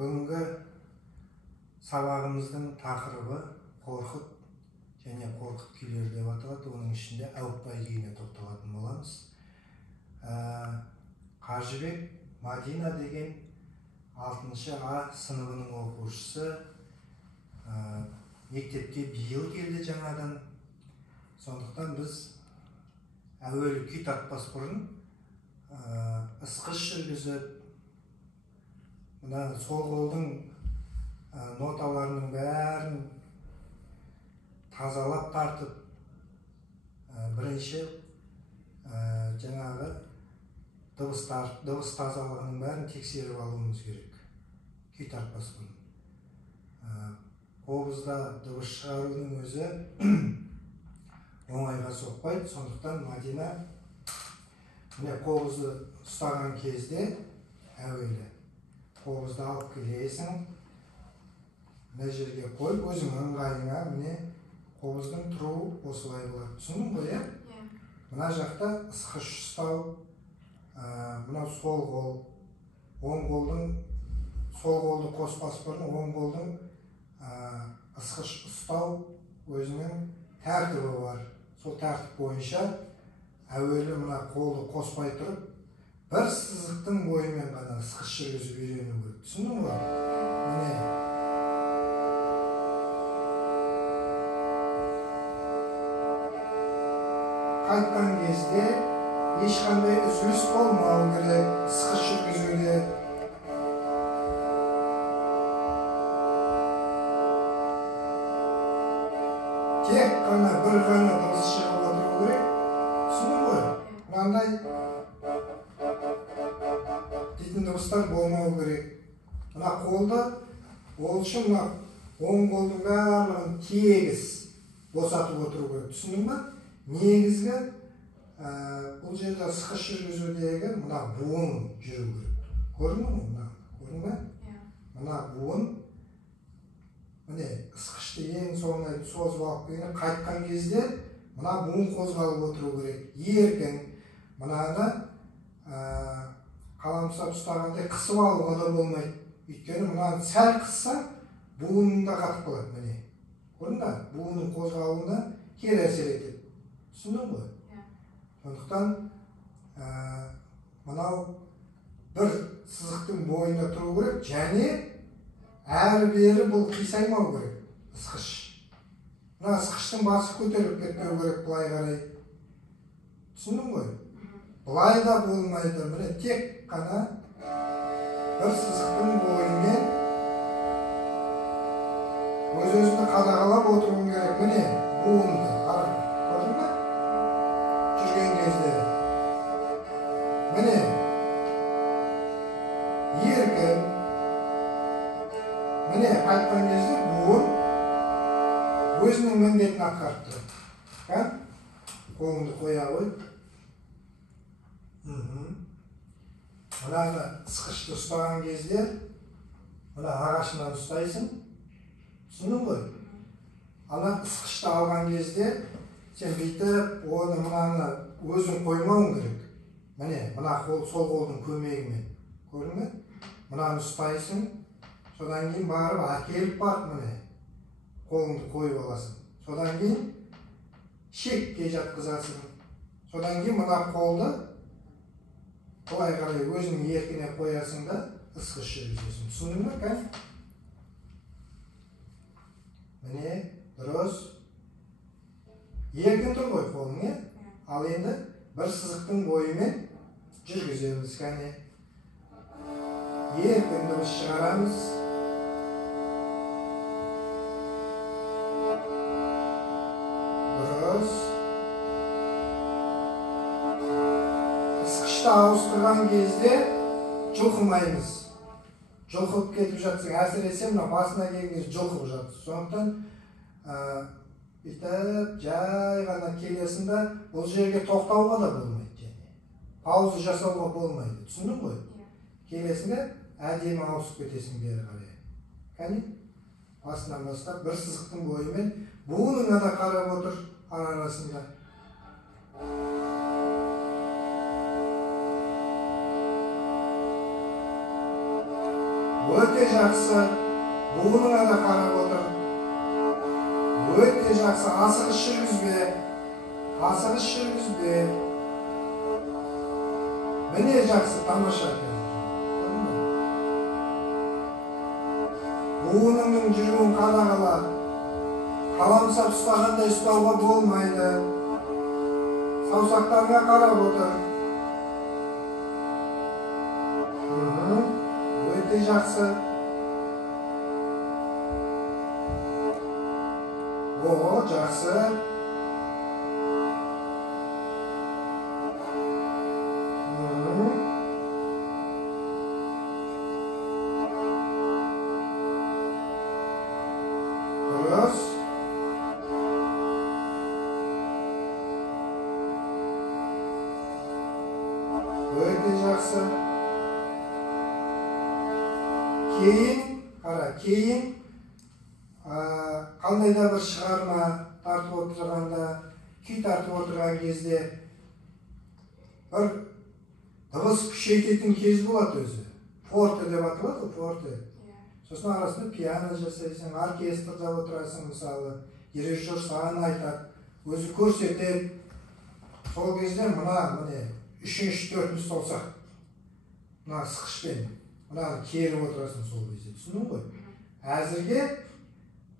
Бүгінгі сабағымыздың тақырыбы қорқыт және қорқыт күйлері деп аталады. Оның ішінде Әупбай күйіне тоқталатын боламыз. Қажыбек Мадина деген 6-шы А сыныбының оқушысы мектепке биыл келді жаңадан. Сондықтан біз әуелі күй тартпас бұрын ысқыш жүргізіп, мына сол қолдың ноталарының бәрін тазалап тартып, бірінші жаңағы дыбыс тазалығының бәрін тексеріп алуымыз керек. Күй тартпас бұрын. Қобызда дыбыс шығарудың өзі оңайға соқпайды. Сондықтан Мадина міне қобызды ұстаған кезде әуелі қобызды алып келесің, мына жерге қой, өзің ыңғайыңа міне қобыздың тұруы осылай болады. Түсіндің ғой, иә? Мына жақта ысқыш ұстау, мына сол қол, оң қолдың сол қолды қоспас бұрын оң қолдың ысқыш ұстау өзінің тәртібі бар. Сол тәртіп бойынша әуелі мына қолды қоспай тұрып, бір сызықтың бойымен ғана ысқыш жүргізіп үйрену керек. Түсіндің ғой? Міне қайтқан кезде ешқандай үзіліс болмау керек ысқыш жүргізуде. Тек қана бір ғана дыбыс шығып отыру керек. Түсіндің ғой? Мынандай дейтін дыбыстар болмау керек. Мына қолды ол үшін мына оң қолдың барлығын тегіс босатып отыру керек. Түсіндің ба? Негізгі бұл жерде ысқыш жүргізудегі мына буын жүру керек. Көрдің бе? Көрдің бе? Мына буын міне ысқышты ең соңына созып алып келген қайтқан кезде мына буын қозғалып отыру керек. Еркін мынаны қаламсап ұстағандай қысып алуға да болмайды. Өйткені мынаны сәл қысса буынында қатып қалады. Міне көрдің бе? Буынның қозғалуына кері әсер етеді. Түсіндің ғой? Сондықтан мынау бір сызықтың бойында тұру керек, және әрі-бері бұл қисаймау керек, ысқыш. Мына ысқыштың басы көтеріліп кетпеу керек былай қарай. Түсіндің ғой? Былай да болмайды. Міне тек қана бір сызықтың бойымен өз-өзіңді қадағалап отыруың керек. Міне буынды. Көрдің бе? Жүрген кезде. Міне еркін. Міне қайтқан кезде буын өзінің міндетін атқарып тұрады. Қолыңды қоя қой. Мынаны ысқышты ұстаған кезде мына ағашынан ұстайсың. Түсіндің ғой? Ана ысқышты алған кезде сен бүйтіп, оны мынаны өзің қоймауың керек. Міне, мына сол қолдың көмегімен. Көрдің бе? Мынаны ұстайсың. Содан кейін барып әкеліп барып міне қолыңды қойып аласың. Содан кейін шекке жатқызасың. Содан кейін мына қолды былай қарай өзің еркіне қоясың да ысқыш жүргізесің. Түсіндің бе? Міне дұрыс. Еркін тұр ғой қолың, е? Ал енді бір сызықтың бойымен жүргіземіз. Кәне еркін дыбыс шығарамыз. Дұрыс. Ысқышты ауыстырған кезде жұлқымаймыз. Жұлқып кетіп жатсың. Әсіресе мына басына келген кезде жұлқып жатсың. Сондықтан бүйтіп жай ғана келесің да бұл жерге тоқтауға да болмайды. Пауза жасауға болмайды. Түсіндің ғой? Келесің де әдемі ауысып кетесің бері қарай. Кәне басынан бастап бір сызықтың бойымен буыныңа да қарап отыр арасында. Өте жақсы. Буыныңа да қарап отыр. Өте жақсы. Асығыс жүргізбе. Асығыс жүргізбе. Міне жақсы, тамаша. Буыныңның жүруін қадағала. Қаламсап ұстағандай ұстауға болмайды. Саусақтарына қарап отыр. Өте жақсы. О, жақсы. Дұрыс. Өте жақсы. Кейін қандай да бір шығарма тартып отырғанда, күй тартып отырған кезде бір дыбыс күшейтетін кез болады өзі. Форте деп аталады, форте. Сосын арасында пиано жасайсың, оркестрда отырасың мысалы, дирижер саған айтады, өзі көрсетеді. Сол кезде міне, үшінші, төртінші саусақ, мына сықышпен, мынаны керіп отырасың сол кезде, түсіндің ғой? Әзірге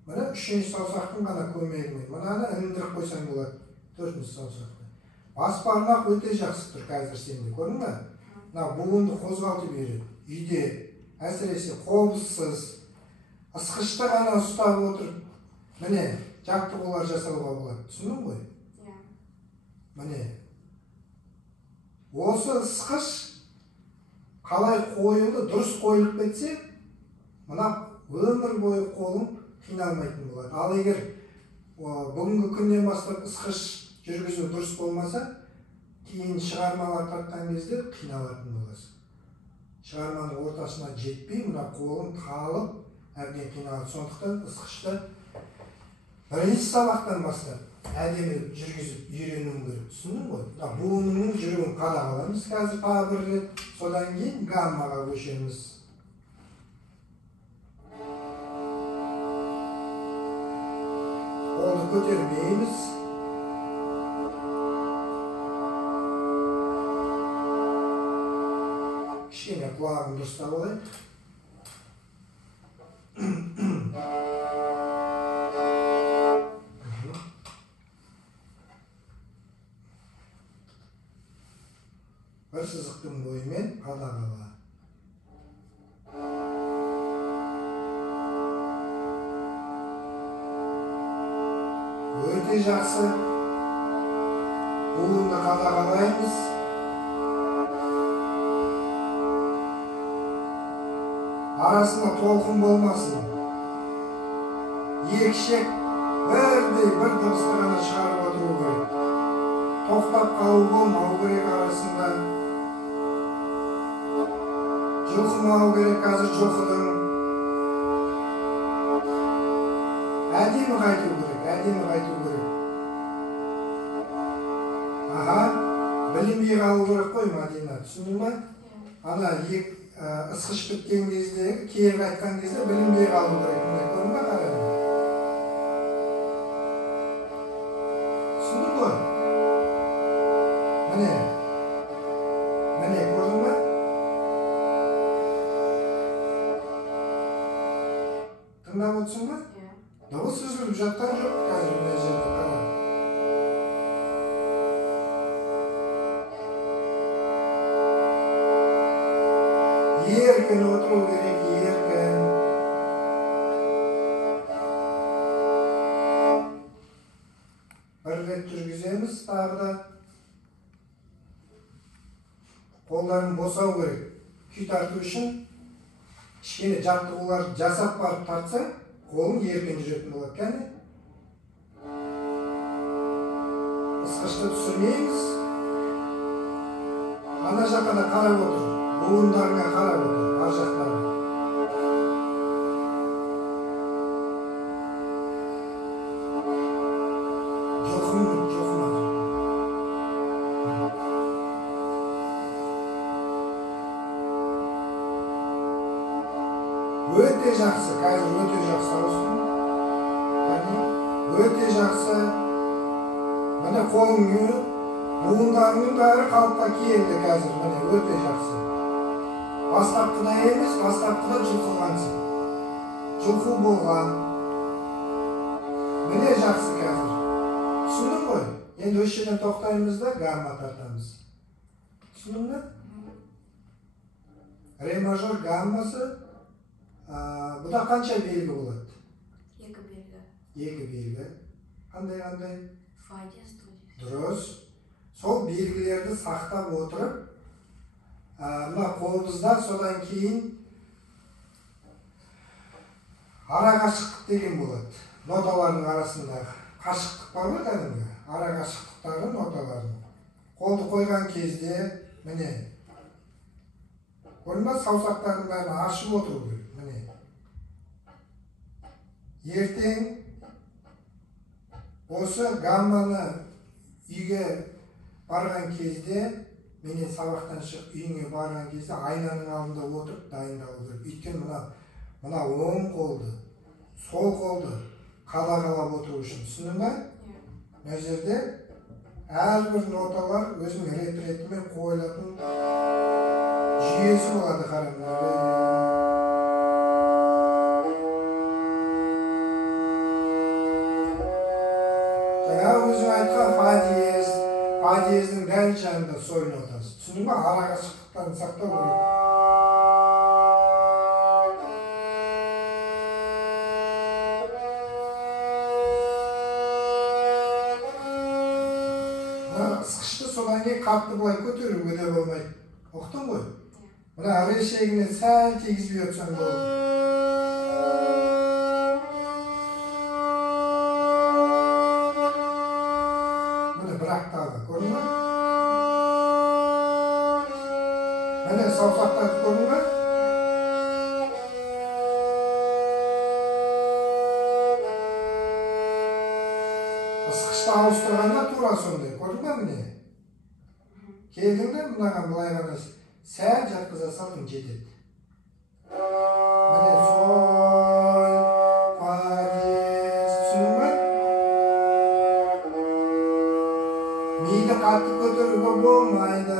мына үшінші саусақтың ғана көмегімен, мынаны іліндіріп қойсаң болады, төртінші саусақты. Бас бармақ өте жақсы тұр қазір сенде, көрдің бе? Мына буынды қозғалтып береді. Үйде, әсіресе қобызсыз, ысқышты ғана ұстап отырып, міне, жаттығулар жасауға болады, түсіндің ғой? Міне, осы ысқыш қалай қойылды, дұрыс қойылып кетсе, мына өмір бойы қолың қиналмайтын болады. Ал егер бүгінгі күннен бастап ысқыш жүргізу дұрыс болмаса, кейін шығармалар тартқан кезде қиналатын боласың. Шығарманың ортасына жетпей, мына қолың талып, әбден қиналады. Сондықтан ысқышты бірінші сабақтан бастап әдемі жүргізіп үйренуің керек, түсіндің ғой? Буыныңның жүруін қадағаламыз қазір тағы бір рет, содан кейін гаммаға көшеміз. Қолды көтермейміз. Кішкене құлағын дұрыстап алайық. Бір сызықтың бойымен қадағала. Өте жақсы. Буынды қадағалаймыз. Арасында толқын болмасын. Екшек бірдей бір дыбысты ғана шығарып отыру керек. Тоқтап қалу болмау керек арасында. Жұлқымау керек, қазір жұлқыдың. Әдемі қайту керек, әдемі қайту керек. Аха, білінбей қалу керек қой, Мадина, түсіндің ба? Ана ысқыш біткен кезде, кері қайтқан кезде білінбей қалу керек. Міне, көрдің ба қарайын? Түсіндің ғой? Міне, көрдің ба? Тыңдап отырсың ба? Дыбыс үзіліп жатқан жоқ қазір мына жерде қара. Еркін отыру керек, еркін. Бір рет жүргіземіз тағы да. Қолдарын босау керек. Күй тарту үшін кішкене жаттығулар жасап барып тартсаң, қолың еркін жүретін болады, кәне? Ысқышты түсірмейміз. Ана жаққа да қарап отыр. Буындарына қарап отыр, ар жақтарына. Өте жақсы, қазір өте жақсы ауыстым. Өте жақсы. Міне қолың үйіп, буындарының бәрі қалыпқа келді қазір. Міне өте жақсы. Бастапқыда емес, бастапқыда жұлқығансың. Жұлқу болған. Міне жақсы қазір. Түсіндің ғой? Енді осы жерден тоқтаймыз да гамма тартамыз. Түсіндің бе? Ре мажор гаммасы бұда қанша белгі болады? 2 белгі. 2 белгі. Қандай? Фа диез, до диез. Дұрыс. Сол белгілерді сақтап отырып, мына қобызда содан кейін ара қашықтық деген болады. Ноталардың арасындағы қашықтық бар ғой кәдімгі. Ара қашықтықтағы ноталардың. Қолды қойған кезде, міне, көрдің саусақтардың бәрін ашып отыру керек. Міне. Ертең осы гамманы үйге барған кезде, менен сабақтан шығып үйіңе барған кезде айнаның алдында отырып дайындалу керек. Өйткені мына оң қолды, сол қолды қадағалап отыру үшін. Түсіндің бе? Мына жерде әрбір ноталар өзінің рет-ретімен қойылатын жүйесі болады, қараңыз. Жаңа өзің айтқан фа диез, фа диездің дәл жанында соль нотасы. Түсіндің бе? Ара қашықтықтарын сақтау керек. Ысқышты содан кейін қатты былай көтеруге де болмайды. Ұқтың ғой? Мына ре шегіне сәл тигізбей өтсең болады. Міне бір октава, көрдің бе? Міне саусақтарды көрдің бе? Ысқышты ауыстырғанда тура сондай, көрдің бе міне? Келдің де мынаған былай ғана сәл жатқыза салдың жетеді. Міне соль, фа диез, түсіндің бе? Миды қатты көтеруге болмайды.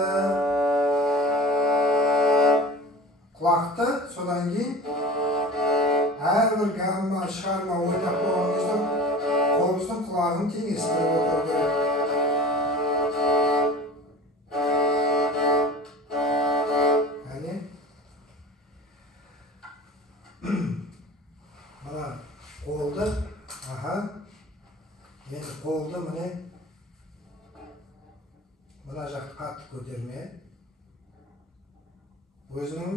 Құлақты содан кейін әрбір гамма шығарма ойнап болған кезде қобыздың құлағын теңестіріп отыру керек. Мына қолды, енді қолды міне мына жақты қатты көтерме. Өзінің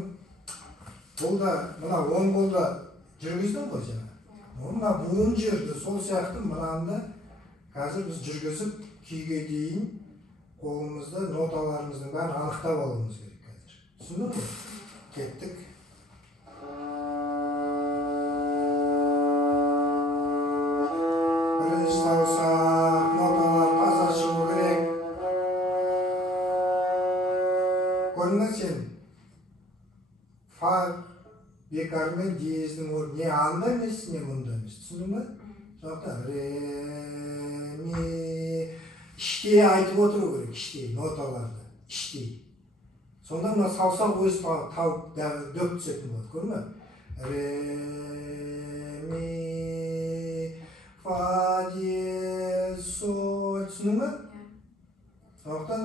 қолда, мына оң қолда жүргіздің ғой жаңа. Мына буын жерді, сол сияқты мынаны қазір біз жүргізіп күйге дейін қолымызды, ноталарымыздың бәрін анықтап алуымыз керек қазір. Түсіндің бе? Кеттік. Бірінші саусақ, ноталар таза шығу керек. Көрдің сен? Фа бекармен диездің орны не анда емес, не мұнда емес. Түсіндің бе? Сондықтан ре, ми, іштей айтып отыру керек, іштей, ноталарды, іштей. Сонда мына саусақ өз тауып дөп түсетін болады, көрдің бе? Ре, ми, фа диез, соль, түсіндің бе? Сондықтан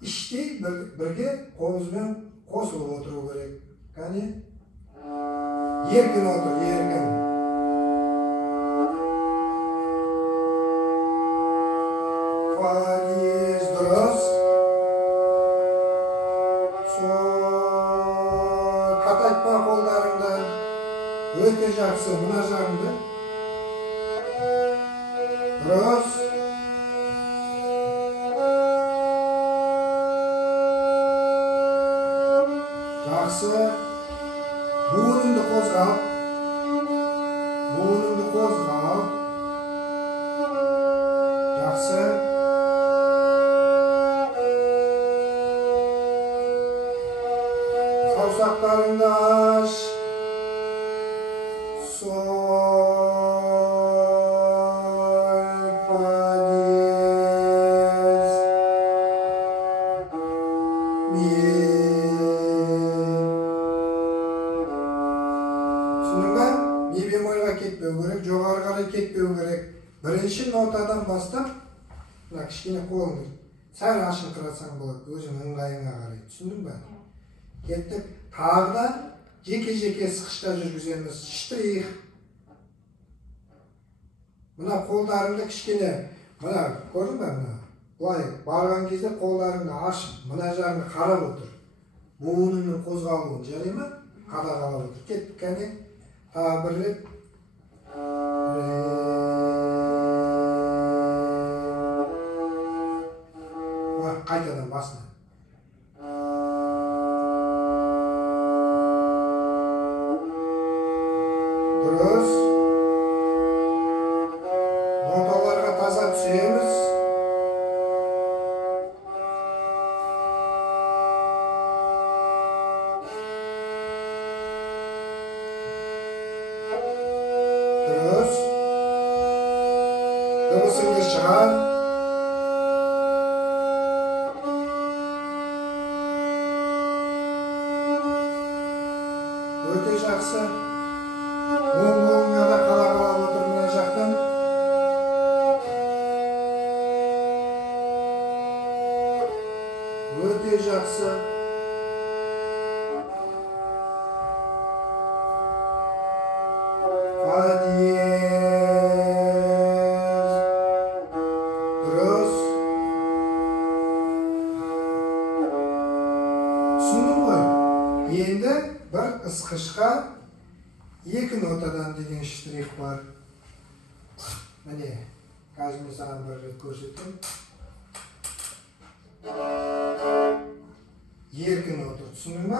іштей бірге қобызбен қосылып отыру керек. Кәне? Еркін отыр, еркін. Фа диез, дұрыс. Қатайтпа қолдарыңды. Өте жақсы, мына жағыңды. Дұрыс. Жақсы. Буыныңды қозғап. Буыныңды қозғап. Жақсы. Саусақтарыңды аш. соль, фа, диез, ми. Түсіндің ба? Ми бемольға кетпеу керек, жоғары қарай кетпеу керек. Бірінші нотадан бастап, мына кішкене қолыңды сәл ашыңқыратсаң болады, өзің ыңғайыңа қарай. Түсіндің ба? Кеттік. Тағы да жеке-жеке сықышта жүргіземіз. Штрих. Мына қолдарыңды кішкене, мына көрдің бе мына? Былай барған кезде қолдарыңды ашып, мына жағына қарап отыр. Буыныңның қозғалуын жарай ма? Қадағалап отыр. Кеттік, кәне. Тағы бір рет. Қайтадан басына. Дұрыс. Ноталарға таза түсеміз. Дұрыс. Дыбысыңды шығар. Өте жақсы. Оң-оңға да қадағалап отыр мына жақтан. Өте жақсы. Фа диез. Дұрыс. Түсіндің ғой? Енді бір ысқышқа екі нотадан деген штрих бар. Міне, қазір мен саған бір рет көрсеттім. Екі нота. Түсіндің ба?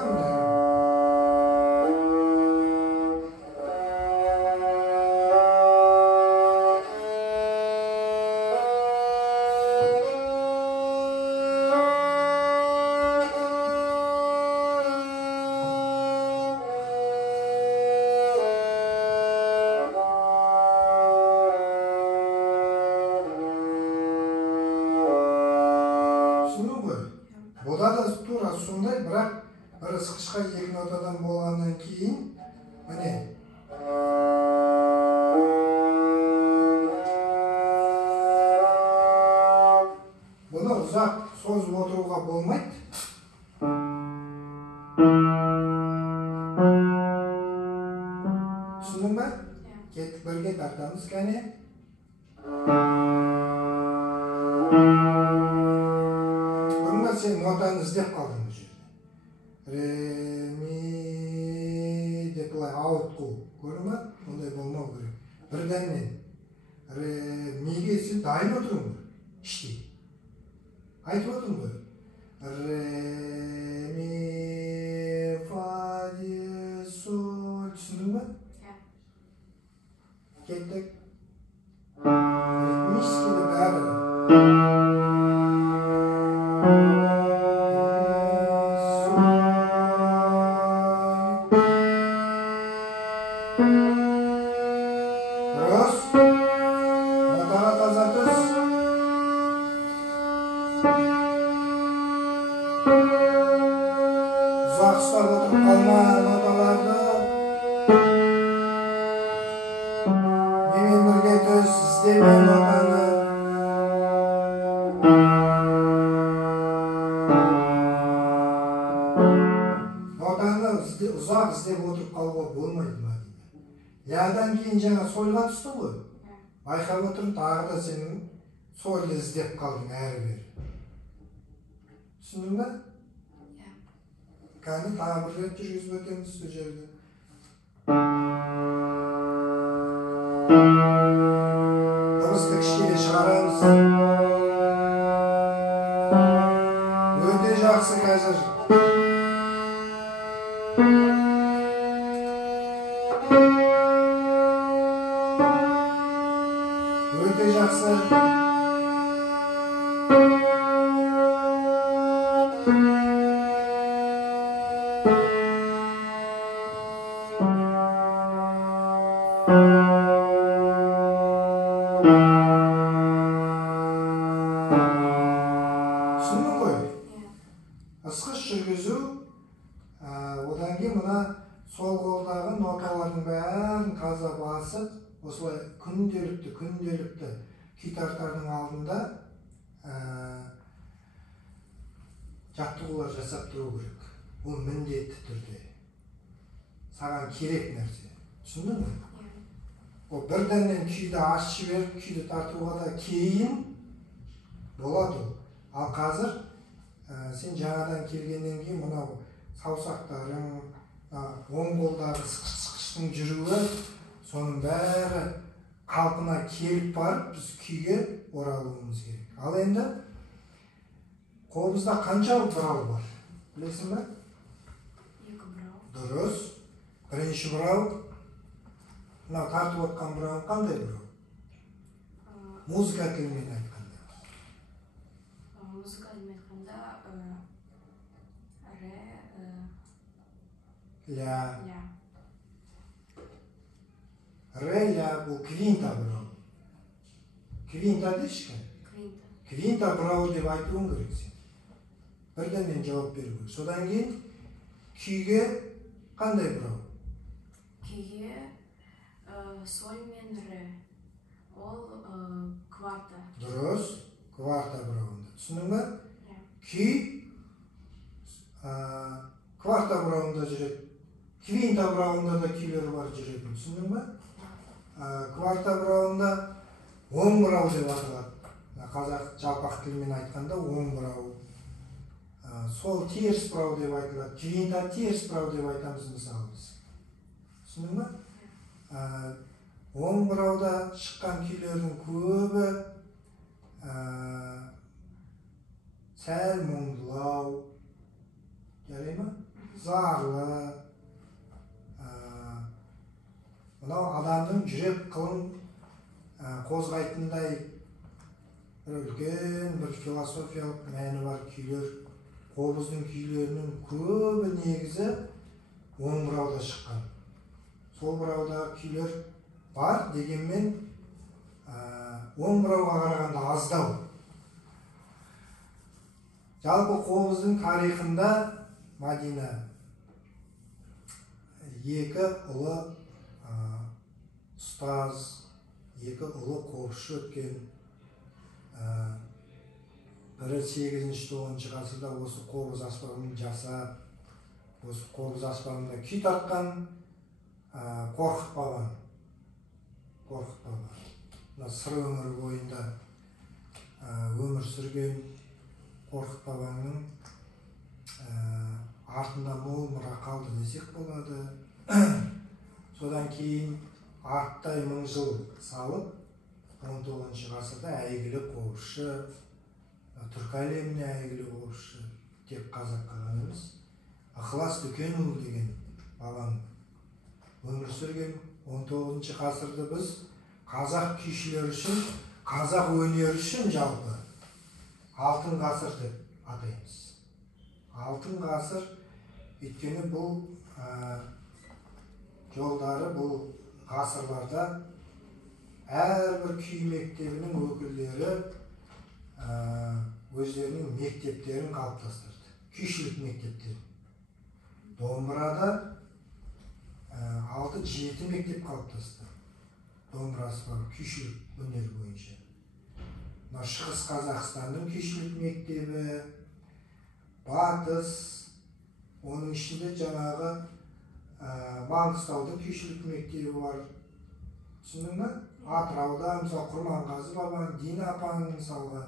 Бұда да тура сондай, бірақ бір ысқышқа екі нотадан болғаннан кейін, міне. Бұны ұзақ созып отыруға болмайды. Түсіндің ба? Кеттік, бірге тартамыз, кәне. Сен нотаны іздеп қалдың бұл жерде. Ре, ми деп былай ауыт қол. Көрдің ба? Ондай болмау керек. Бірденнен. Ре, миге сен дайын отырың ғой. Іштей. Айтып отырың ғой. Ре, ми, фа, диез, соль. Түсіндің ба? Кеттік. Ритмическийді бәрі. Дұрыс. Нотаға таза түс. Ұзақ ұстап отырып қалма ноталарды. Менімен бірге түс, іздеме нотаны. Нотаны ұзақ іздеп отырып қалуға болмайды ма? Ядан кейін жаңа сольға түсті ғой. Байқап отырып, тағы да сенің сольды іздеп қалдың әрі-бері. Түсіндің ба? Кәне тағы бір рет жүргізіп өтеміз бұл жерде. Дыбысты кішкене шығарамыз. Өте жақсы қазір. Өте жақсы. кейін мына сол қолдағы ноталардың бәрін таза басып, осылай күнделікті күй тартардың алдында жаттығулар жасап тұру керек. Ол міндетті түрде. Саған керек нәрсе. Түсіндің бе? Ол бірденнен күйді ашып жіберіп, күйді тартуға да кейін болады ол. Ал қазір сен жаңадан келгеннен кейін мынау саусақтарың, оң қолдағы сықыштың жүруі, соның бәрі қалпына келіп барып, біз күйге оралуымыз керек. Ал енді қобызда қаншалық бұрау бар? Білесің бе? 2 бұрау. Дұрыс. Бірінші бұрау, мынау тартып отқан бұрау қандай бұрау? Музыка тілімен айтқанда. Музыка тілімен айтқанда ре, Ля. ля. Ре, ля бұл квинта бұрау. Квинта дейші? Квинта. Квинта бұрау деп айтуың керек сен. Бірден мен жауап беру керек. Содан кейін күйге қандай бұрау? Күйге соль мен ре. Ол кварта. Дұрыс. Кварта бұрауында. Түсінің бе? Күй кварта бұрауында жүреді. Квинта бұрауында да күйлері бар жүретін. Түсінің бе? Кварта бұрауында оң бұрау деп аталады. Қазақ жалпақ тілмен айтқанда оң бұрау. Сол теріс бұрау деп айтылады. Квинта теріс бұрау деп айтамыз мысалы біз. Түсінің бе? Оң бұрауда шыққан күйлердің көбі сәл мұңдылау, жарай ма? Зарлы, мынау адамның жүрек қылын қозғайтындай бір үлкен бір философиялық мәні бар күйлер. Қобыздың күйлерінің көбі негізі оң бұрауда шыққан. Сол бұраудағы күйлер бар, дегенмен оң бұрауға қарағанда аздау. Жалпы қобыздың тарихында Мадина екі ұлы ұстаз, екі ұлы қобызшы өткен. Бірі 8-9 ғасырда осы қобыз аспабын жасап, осы қобыз аспабында күй тартқан Қорқыт Бабан. Қорқыт Бабан. Сыр өңірі бойында өмір сүрген Қорқыт Бабанның артында мол мұра қалды десек болады. Содан кейін арттай 1000 жыл салып, 19 ғасырда әйгілі қобызшы, түркі әлеміне әйгілі қобызшы, тек қазаққа ғана емес, Ықылас Дүкенұлы деген бабан өмір сүрген. 19 ғасырда біз қазақ күйшілері үшін, қазақ өнері үшін жалпы алтын ғасыр деп атаймыз. Алтын ғасыр, өйткені бұл жолдары, бұл ғасырларда әрбір күй мектебінің өкілдері өздерінің мектептерін қалыптастырды. Күйшілік мектептерін. Домбырада 6-7 мектеп қалыптасты. Домбырасы бар, күйшілік өнер бойынша. Шығыс Қазақстанның күйшілік мектебі, батыс, оның ішінде жаңағы Маңғыстаудың күйшілік мектебі бар. Түсіндің бе? Атырауда, мысалы, Құрманғазы бабаның, Дина апаның мысалға,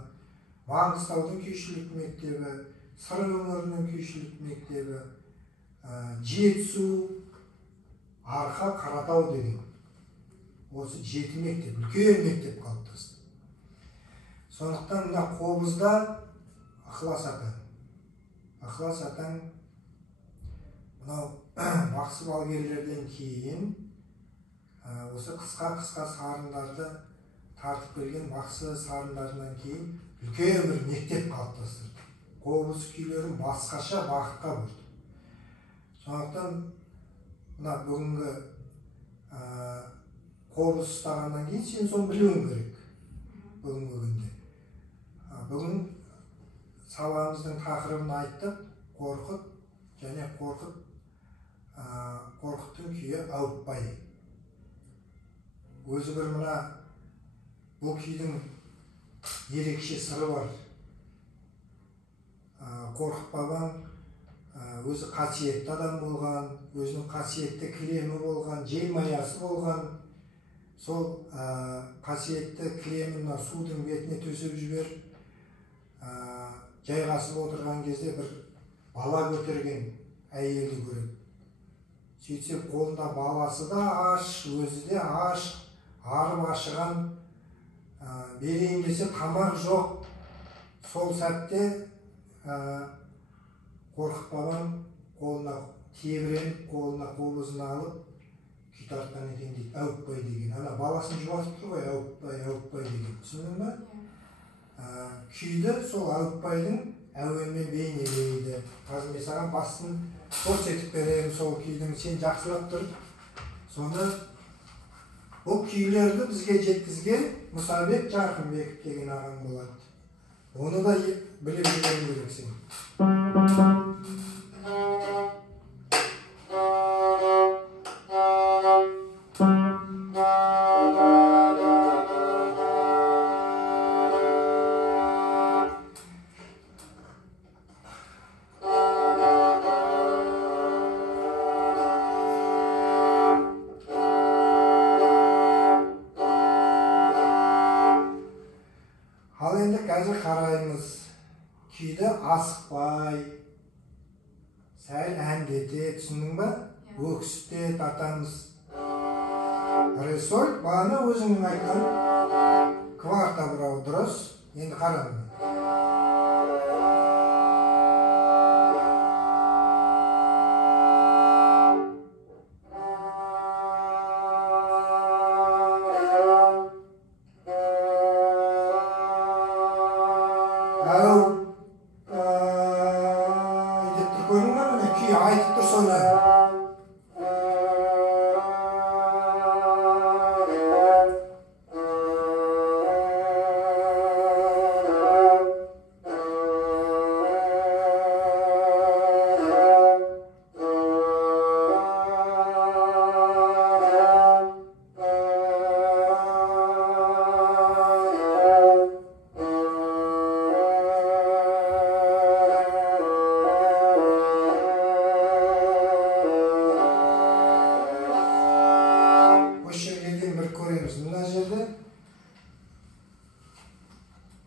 Маңғыстаудың күйшілік мектебі, Сыр өңірінің күйшілік мектебі, Жетісу, Арқа, Қаратау деген. Осы 7 мектеп, үлкен мектеп қалыптасты. Сондықтан мына қобызда Ықылас атаң. Ықылас атаң мынау бақсы балгерлерден кейін осы қысқа сарындарды тартып келген бақсы сарындарынан кейін үлкен бір мектеп қалыптастырды. Қобыз күйлерін басқаша бағытқа бұрды. Сондықтан мына бүгінгі қобыз ұстағаннан кейін сен соны білуің керек. Бүгінгі күнде. Бүгін сабағымыздың тақырыбын айттық. Қорқыт және Қорқыт Қорқыттың күйі ауытпай. Өзі бір мына бұл күйдің ерекше сыры бар. Қорқыт бабам өзі қасиетті адам болған, өзінің қасиетті кілемі болған, желмаясы болған. Сол қасиетті кілемін судың бетіне төсеп жіберіп, жайғасып отырған кезде бір бала көтерген әйелді көреді. Сөйтсе қолында баласы да аш, өзі де аш, арып ашыған, берейін десе тамақ жоқ. Сол сәтте Қорқыт бабам қолына тебіреніп, қолына қобызын алып күй тартқан екен дейді, ауытпай деген. Ана баласын жұбатып тұр ғой, ауытпай, ауытпай деген. Түсіндің ба? Күйді сол ауытпайдың әуенмен бейнелейді. Қазір мен саған басын көрсетіп беремін сол күйдің, сен жақсылап тұр. Сонда бұл күйлерді бізге жеткізген Мұсабек Жарқынбеков деген ағам болады. Оны да біле білген керек сен. Ал енді қазір қараймыз. Күйді асықпай, сәл әндете, түсіндің ба? Өксікте тартамыз. Ре соль, бағана өзіңнің айтқан кварта бұрау дұрыс. Енді қарамын. Айтып тұр соны. Мына жерде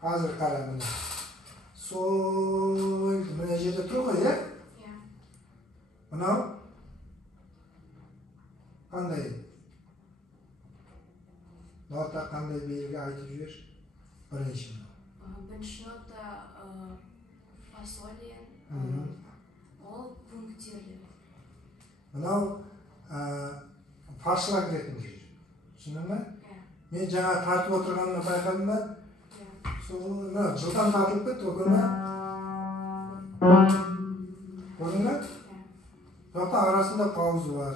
қазір қара мына соль мына жерде тұр ғой, иә? Мынау қандай нота, қандай белгі айтып жібер. Бірінші мынау. Бірінші нота фа соль, ол пунктирді. Мынау фашылар кіретін жер. Түсіндің ба? Мен жаңа тартып отырғанына байқадым ба? Сол жылдан тартылып кетті, көрдің ба? Көрдің ба? Жоқта арасында пауза бар.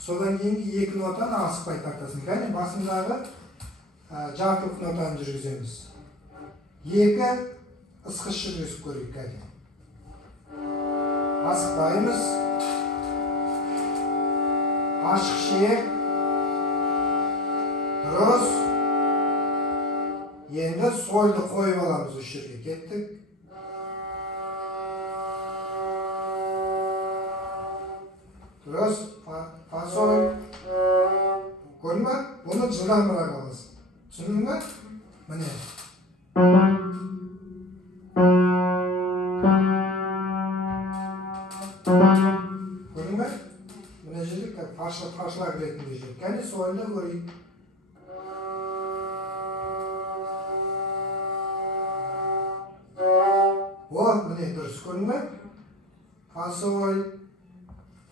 Содан кейінгі екі нотаны асықпай тартасың. Кәне басындағы жартылық нотаны жүргіземіз. Екі ысқыш жүргізіп көрейік, кәне. Асықпаймыз. Ашық шек. Дұрыс. Енді сольді қойып аламыз үш жерге. Кеттік. Дұрыс. Фа соль. Көрдің ба? Бұны жылдам бірақ аласың. Түсіндің ба? Міне. Көрдің ба? Міне жерде фашылар ретінде жүр. Кәне сольді көрейік. Вот, міне дұрыс, көрдің ба? Фа соль,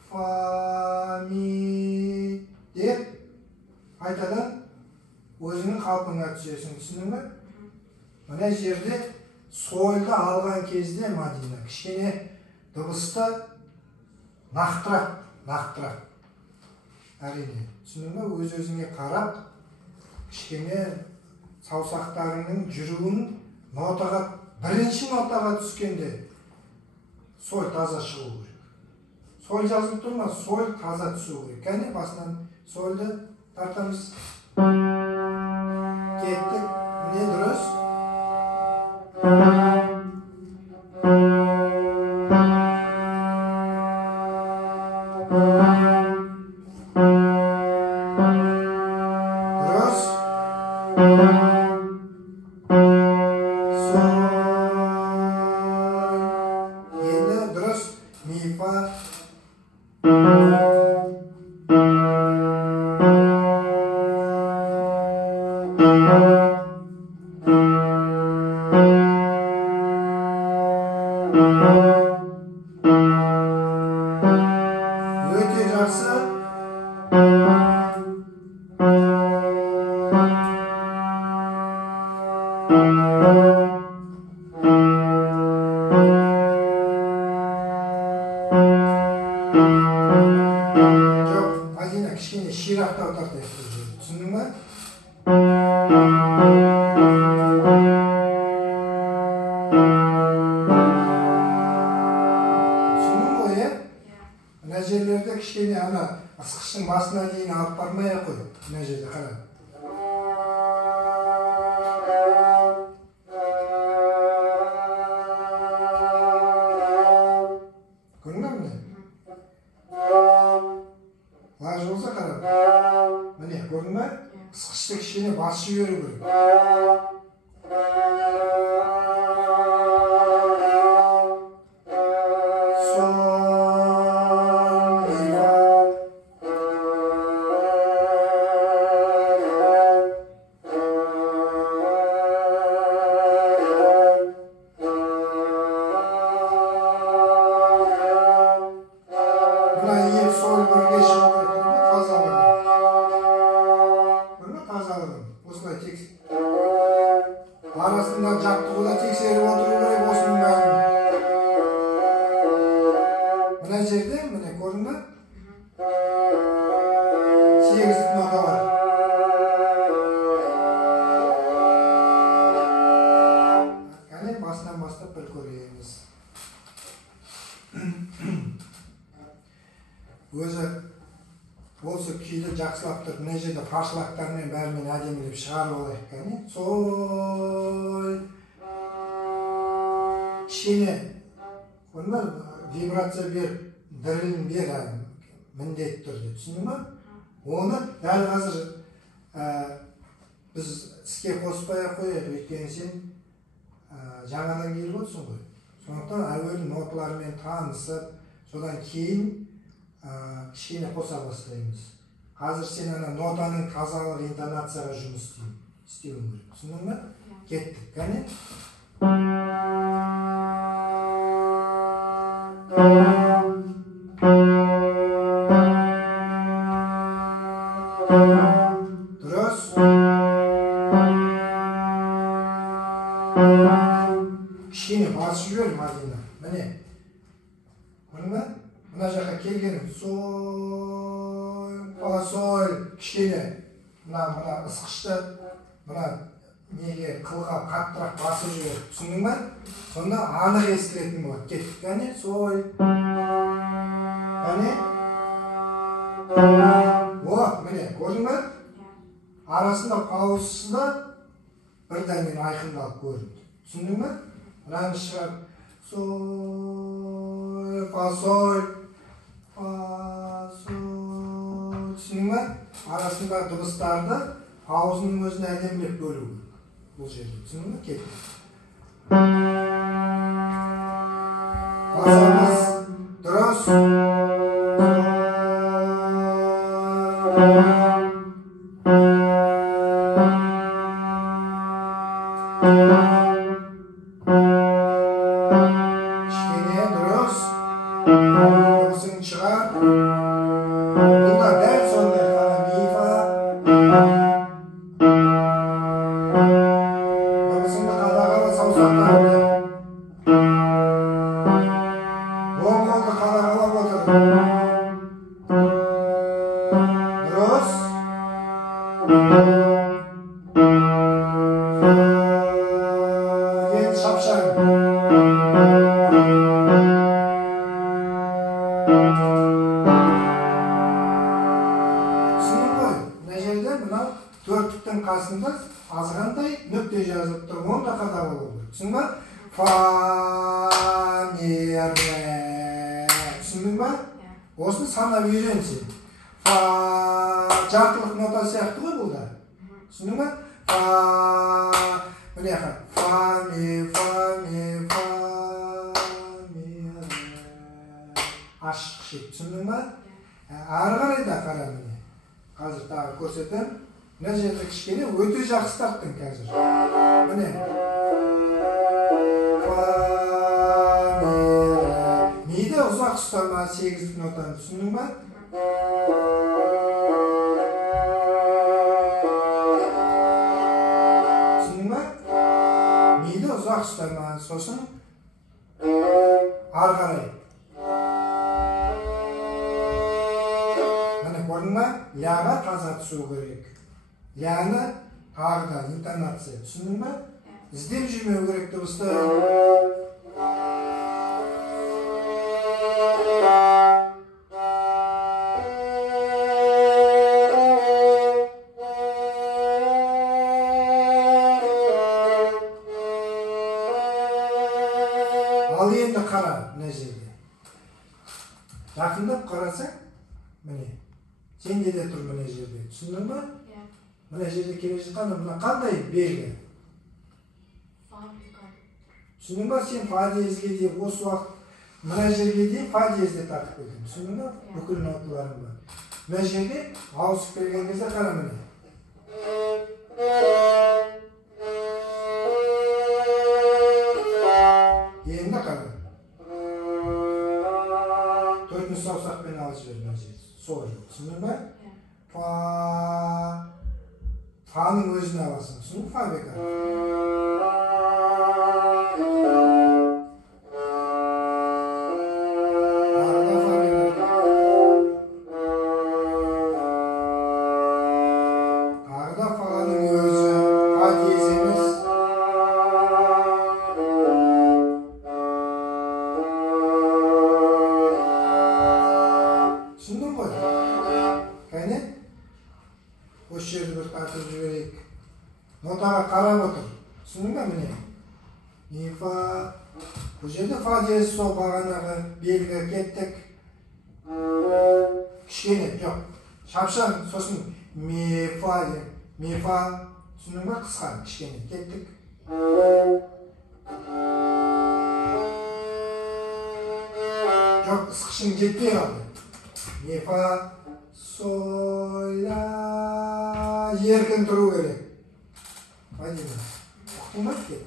фа ми деп айтадан өзіңнің қалпыңа түсесің, түсіндің ба? Мына жерде сольді алған кезде Мадина кішкене дыбысты нақтырақ. Әрине, түсіндің ба? Өз-өзіңе қарап, кішкене саусақтарының жүруін бірінші нотаға түскенде соль таза шығу керек. Sol жазылып тұр ма? Sol таза түсу керек. Кәне басынан солды тартамыз. Кеттік. Міне дұрыс. Өте жақсы. Жоқ, Мадина, кішкене ширақтау тартайық. Түсіндің ба? Түсіндің ғой, е? Мына жерлерде кішкене ана ысқыштың басына дейін алып бармай-ақ қой. Мына жерде қара. Көрдің ба міне? Лажы болса қара. Міне, көрдің ба? Ысқышты кішкене басып жіберу керек. Арасында жаттығуда тексеріп отыру керек осының бәрін. Мына жерде, міне көрдің ба? 8 нота бар. Кәне басынан бастап бір көрейміз. Өзі осы күйді жақсылап тұрып, мына жерде паршылақтармен бәрімен әдемілеп шығарып алайық. Кәне соль. Кішкене вибрация беріп, дірілін бер міндетті түрде. Түсіндің ба? Оны дәл қазір біз іске қоспай-ақ қояйық, өйткені сен жаңадан келіп отырсың ғой. Сондықтан әуелі ноталармен танысып, содан кейін кішкене қоса бастаймыз. Қазір сен ана нотаның тазалық интонацияға жұмыс істеуің керек. Түсіндің ба? Кеттік, кәне? Дұрыс. Кішкене басып жібер, Мадина. Міне. Көрдің ба? Мына жаққа келгенім. Соль, фа, соль. Кішкене. Мына ысқышты, мына неге қылға қаттырақ басып жібер. Түсіндің ба? Сонда анық естілетін болады. Кеттік, кәне? Соль. Кәне? О, міне, көрдің ба? Арасында паузасы да бірден айқындалып көрінді. Түсіндің ба? Мынаны шығарып. Соль, фа, соль. Фа, соль. Түсіндің ба? Арасында дыбыстарды паузының өзіне әдемілеп бөлу керек. Бұл жерде. Түсіндің ба? Кеттік. Басамыз. Дұрыс. Кішкене дұрыс. Дұрысын шығар. Бұл да дәл сондай ғана мифа. Дұрысыңды қадағала саусақтарыңды. Түсіндің ғой, мына жерде мынау төрттіктің қасында азғандай нүкте жазып тұр, онда қадағалау керек. Түсіндің ба? Фа, ми, ре. Түсіндің ба? Осыны санап үйрен сен. Фа, жартылық нота сияқты ғой бұл да. Түсіндің ба? Фа, міне қа. Фа, ми, фа, ми, фа, ми, ре. Ашық шек. Түсіндің ба? Ары қарай да қара міне. Қазір тағы көрсетем. Мына жерде кішкене өте жақсы тарттың қазір. Міне. Фа, ми, ре. Миді ұзақ ұстама 8-ік нотаны. Түсіндің ба? Түсіндің ба? Миді ұзақ ұстама. Сосын ары қарай. Көрдің ба? Ляға таза түсу керек. Ляны тағы да интонация. Түсіндің ба? Іздеп жүрмеу керек дыбысты. Ал енді қара мына жерде. Жақындап қарасаң, міне. Сенде де тұр мына жерде. Түсіндің ба? Мына жерде келе жатқан мына қандай белгі? Түсіндің ба? Сен фа диезге де осы уақыт мына жерге дейін фа диезде тартып келдің. Түсіндің ба? Бүкіл ноталарың бар. Мына жерде ауысып келген кезде қара міне. Енді қара. Төртінші саусақпен алып жібер мына жерде. Сол жоқ. Түсіндің ба? Фа. Фаның өзін аласың. Түсіндің фа бека. Арда фа бека. Арда фаның өзі. Фа диез емес. Түсіндің ғой? Кәне? Осы жерді бір тартып жіберейік. Нотаға қарап отыр. Түсіндің ба міне? Ми, фа. Бұл жерде фа диез сол бағанағы белгі кеттік. Кішкене, жоқ. Шапшаң, сосын ми, фа. Ми, фа. Түсіндің ба? Қысқа, кішкене кеттік. Жоқ, ысқышың жетпей қалды. Ми, фа, сол, ля, еркін тұру керек. Вадима, ұқтың ба кет?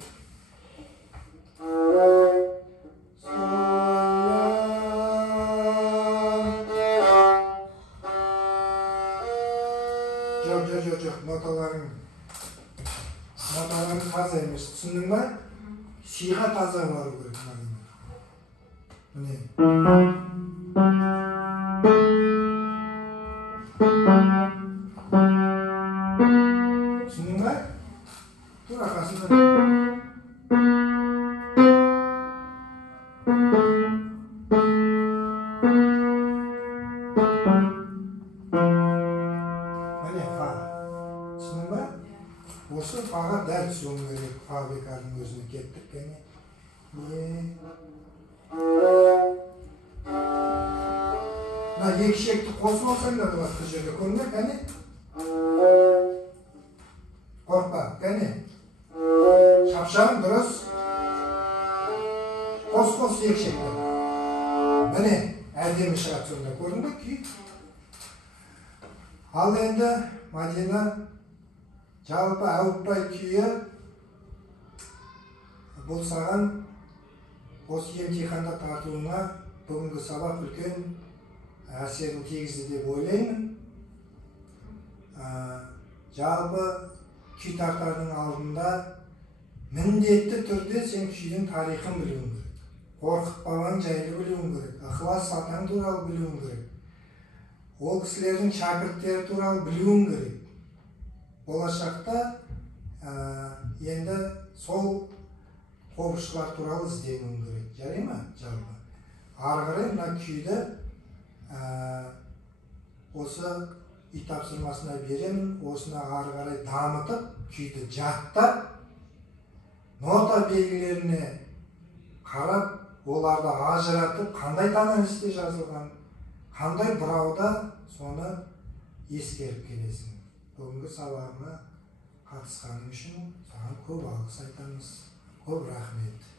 Жоқ, ноталарың таза емес, түсіндің ба? Сиға таза бару керек, Вадима. Міне. Түсіндің ба? Тура қасында. Міне фа. Түсіндің ба? Осы фаға дәл түсуің керек. Фа бекардың өзіне кеттік. Кәне. Мына екі шекті қосып алсаң да болады бұл жерде. Көрме, кәне? Қорқпа, кәне? Шапшаң, дұрыс. Қос екі шекті. Міне, әдемі шығады сонда. Көрдің бе күй? Ал енді Мадина жалпы ауытпай күйі бұл саған осы емтиханда тартуыңа бүгінгі сабақ үлкен әсерін тигізді деп ойлаймын. Жалпы күй тартардың алдында міндетті түрде сен күйдің тарихын білуің керек. Қорқып бабаң жайлы білуің керек. Ықылас сатаң туралы білуің керек. Ол кісілердің шәкірттері туралы білуің керек. Болашақта енді сол қобызшылар туралы іздеуің керек. Жарай ма? Жалпы. Ары қарай мына күйді осы үй тапсырмасына беремін, осыны ары қарай дамытып, күйді жаттап, нота белгілеріне қарап, оларды ажыратып, қандай тональностьте жазылған, қандай бұрауда, соны ескеріп келесің. Бүгінгі сабағыма қатысқаның үшін саған көп алғыс айтамыз. Көп рахмет.